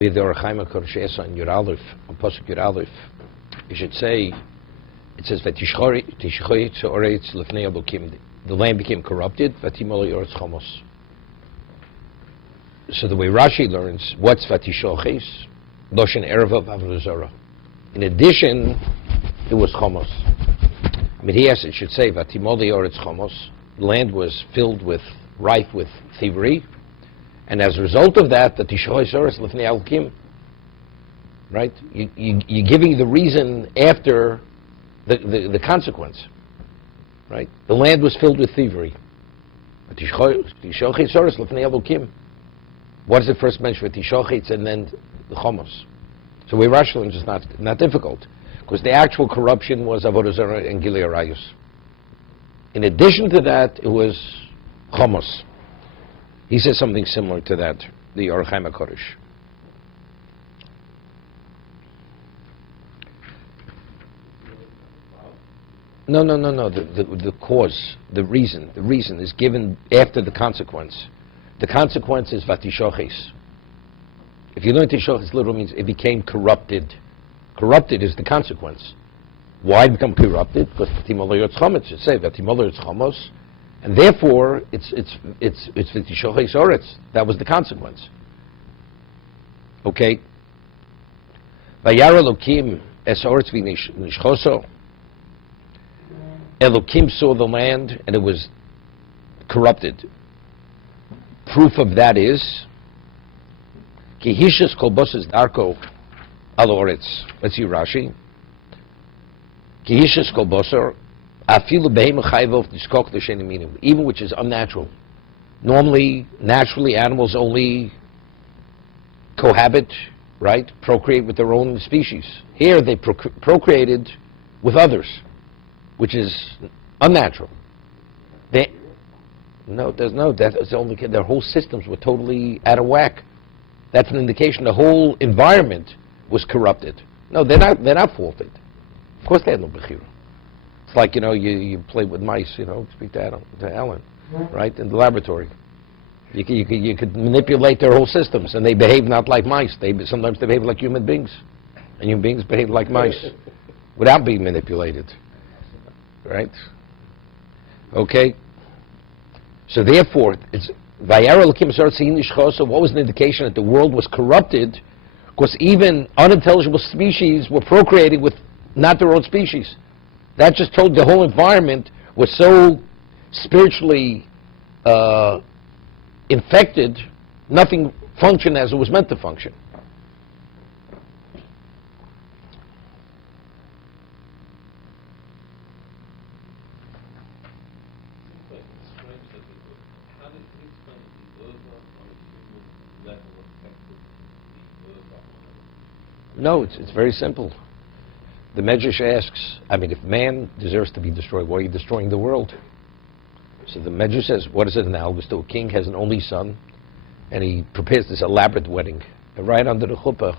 With the Orachaim HaKadosh on Yud Aleph, on Pasuk Yud Aleph, you should say, it says, "V'tishchoi tza'oretz lefnei Elokim." The land became corrupted. V'timolei oretz chomos. So the way Rashi learns, what's v'tishoches? Loshen erva v'avodah zarah. In addition, it was chomos. I mean, it should say, "V'timolei oretz chomos." The land was filled with, rife with thievery. And as a result of that, the Tishoy Soros Lifnei Elokim, right? You're giving the reason after the consequence, right? The land was filled with thievery. Tishoy Soros Lifnei Elokim. What does it first mention? Tishochetz and then the Chomos. So we Rashi learns is not difficult, because the actual corruption was Avodah Zarah and Gilui Arayos. In addition to that, it was Chomos. He says something similar to that, the Orachaim HaKadosh. No. The cause, the reason is given after the consequence. The consequence is vatishoches. If you learn tishoches, literally means it became corrupted. Corrupted is the consequence. Why become corrupted? Because vatimolei oretz chomos. It say vatimolei oretz chomos. And therefore, it's v'tishoches oretz. That was the consequence. Okay. Vayar Elokim es oretz v'nishchoso. Elokim saw the land and it was corrupted. Proof of that is ki hishas kol bosas darko al oretz. Let's see Rashi. Ki hishas kol bosar. Even which is unnatural. Normally, naturally, animals only cohabit, right? Procreate with their own species. Here, they procreated with others, which is unnatural. That is only their whole systems were totally out of whack. That's an indication the whole environment was corrupted. No, they're not faulted. Of course, they had no bechira. It's like, you play with mice, speak to Alan, right, in the laboratory. You could manipulate their whole systems, and they behave not like mice. Sometimes they behave like human beings, and human beings behave like mice without being manipulated, right? Okay? So therefore, it's Vayar Elokim Soretz V'nishchoso. What was an indication that the world was corrupted? Because even unintelligible species were procreating with not their own species. That just told the whole environment was so spiritually infected, nothing functioned as it was meant to function. No, it's very simple. The Medrash asks, if man deserves to be destroyed, why are you destroying the world? So the Medrash says, what is it analogous to? A king has an only son, and he prepares this elaborate wedding. And right under the chuppah,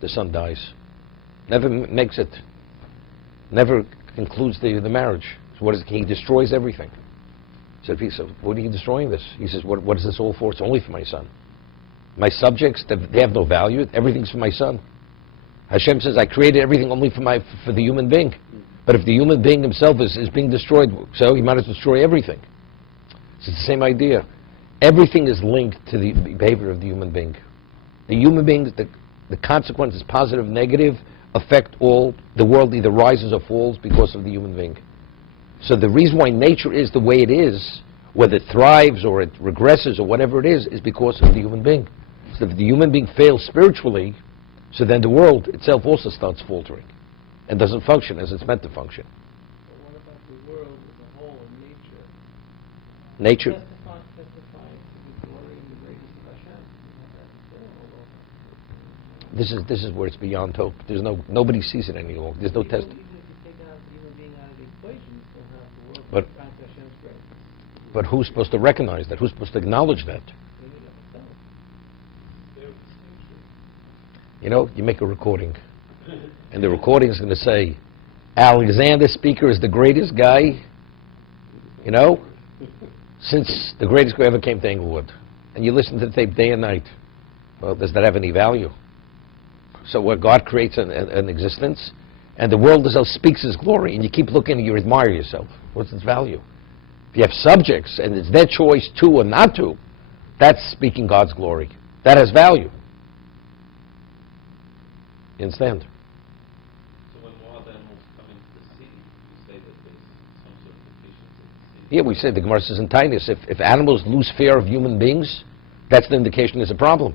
the son dies. Never makes it, never concludes the marriage. So what is it? He destroys everything. So what are you destroying this? He says, what is this all for? It's only for my son. My subjects, they have no value. Everything's for my son. Hashem says, I created everything only for the human being. But if the human being himself is being destroyed, so he might as well destroy everything. So it's the same idea. Everything is linked to the behavior of the human being. The human being, the consequences, positive, negative, affect all. The world either rises or falls because of the human being. So the reason why nature is the way it is, whether it thrives or it regresses or whatever it is because of the human being. So if the human being fails spiritually, so then the world itself also starts faltering and doesn't function as it's meant to function. But what about the world as a whole and nature? Nature. Testifying to the glory and the greatness of Hashem. This is where it's beyond hope. Nobody sees it any longer. There's no test. Even if you take out the human being out of the equation, you still have the world testifying to Hashem's greatness. But who's supposed to recognize that? Who's supposed to acknowledge that? You make a recording, and the recording is going to say, Alexander Speaker is the greatest guy, since the greatest guy ever came to Englewood. And you listen to the tape day and night. Well, does that have any value? So where God creates an existence, and the world as well speaks His glory, and you keep looking and you admire yourself. What's its value? If you have subjects, and it's their choice to or not to, that's speaking God's glory. That has value. You understand? So when wild animals come into the sea, you say that there's some sort of deficiency in the sea? Yeah, we say the Gemara says in Tainis, if animals lose fear of human beings, that's the indication there's a problem.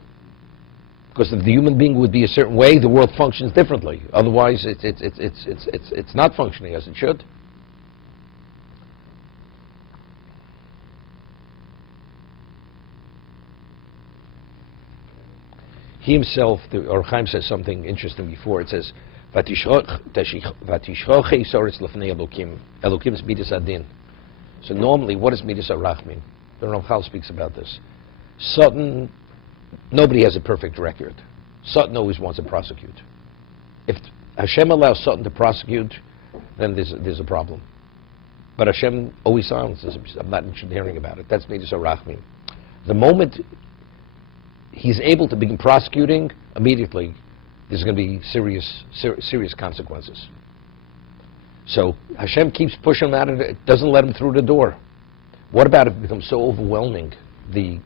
Because if the human being would be a certain way, the world functions differently. Otherwise, it's not functioning as it should. He himself, the Or Chaim says something interesting before. It says, "Vatishchochei soretz lefnei Elokim." Elokim is midas adin. So normally, what does midas arachmin? The Ramchal speaks about this. Sudden, nobody has a perfect record. Satan always wants to prosecute. If Hashem allows Satan to prosecute, then there's a problem. But Hashem always silences him. I'm not interested in hearing about it. That's midas arachmin. The moment he's able to begin prosecuting, immediately there's going to be serious consequences. So Hashem keeps pushing him out of it, doesn't let him through the door. What about if it becomes so overwhelming, the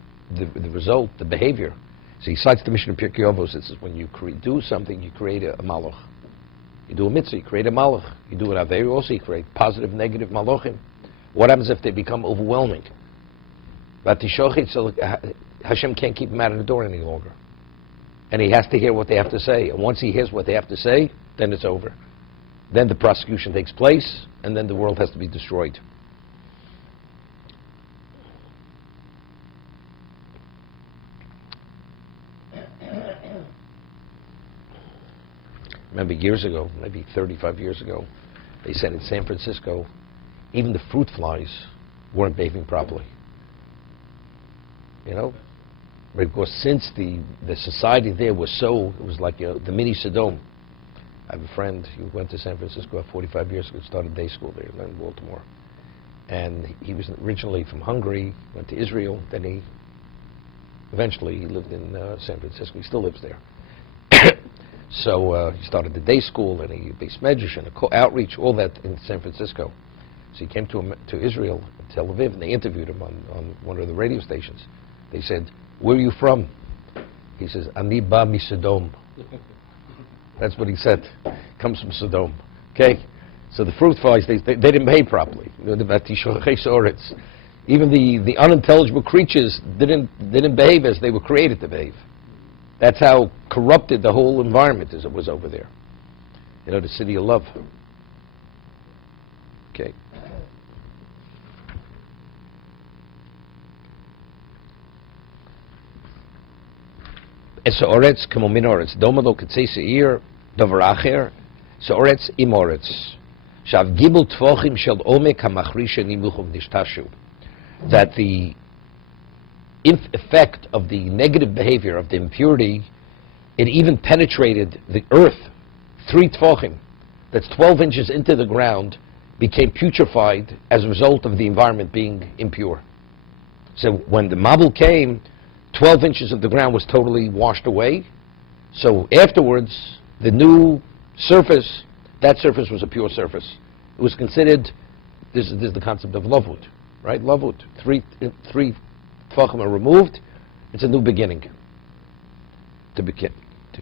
result, the behavior? So he cites the mission of Pirkei Avos. It says when you do something, you create a malach. You do a mitzvah, you create a malach. You do an aveir, also you create positive, negative malachim. What happens if they become overwhelming? Hashem can't keep them out of the door any longer. And he has to hear what they have to say. And once he hears what they have to say, then it's over. Then the prosecution takes place, and then the world has to be destroyed. Remember years ago, maybe 35 years ago, they said in San Francisco, even the fruit flies weren't behaving properly. You know? Because since the society there was so, it was like the mini Sodom. I have a friend who went to San Francisco about 45 years ago, started day school there in Baltimore. And he was originally from Hungary, went to Israel, then eventually he lived in San Francisco. He still lives there. So he started the day school, and he based medrash and outreach, all that in San Francisco. So he came to Israel, Tel Aviv, and they interviewed him on one of the radio stations. They said, "Where are you from?" He says, "Ani ba mi Sodom." That's what he said. Comes from Sodom. Okay? So the fruit flies, they didn't behave properly. Even the unintelligible creatures didn't behave as they were created to behave. That's how corrupted the whole environment was over there. You know, the city of love. Okay. Esoretz kamomin oretz domado katzei seir davar acher Soretz im oretz shav gibel tvochim shel omek hamachrish nimuchum nishtashu, that the effect of the negative behavior of the impurity, it even penetrated the earth. 3 tvochim, that's 12 inches into the ground, became putrefied as a result of the environment being impure. So when the Mabul came, 12 inches of the ground was totally washed away. So afterwards, the new surface, that surface was a pure surface. It was considered, this is the concept of lavut, right? Lavut. 3 tfachim are removed. It's a new beginning to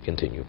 continue.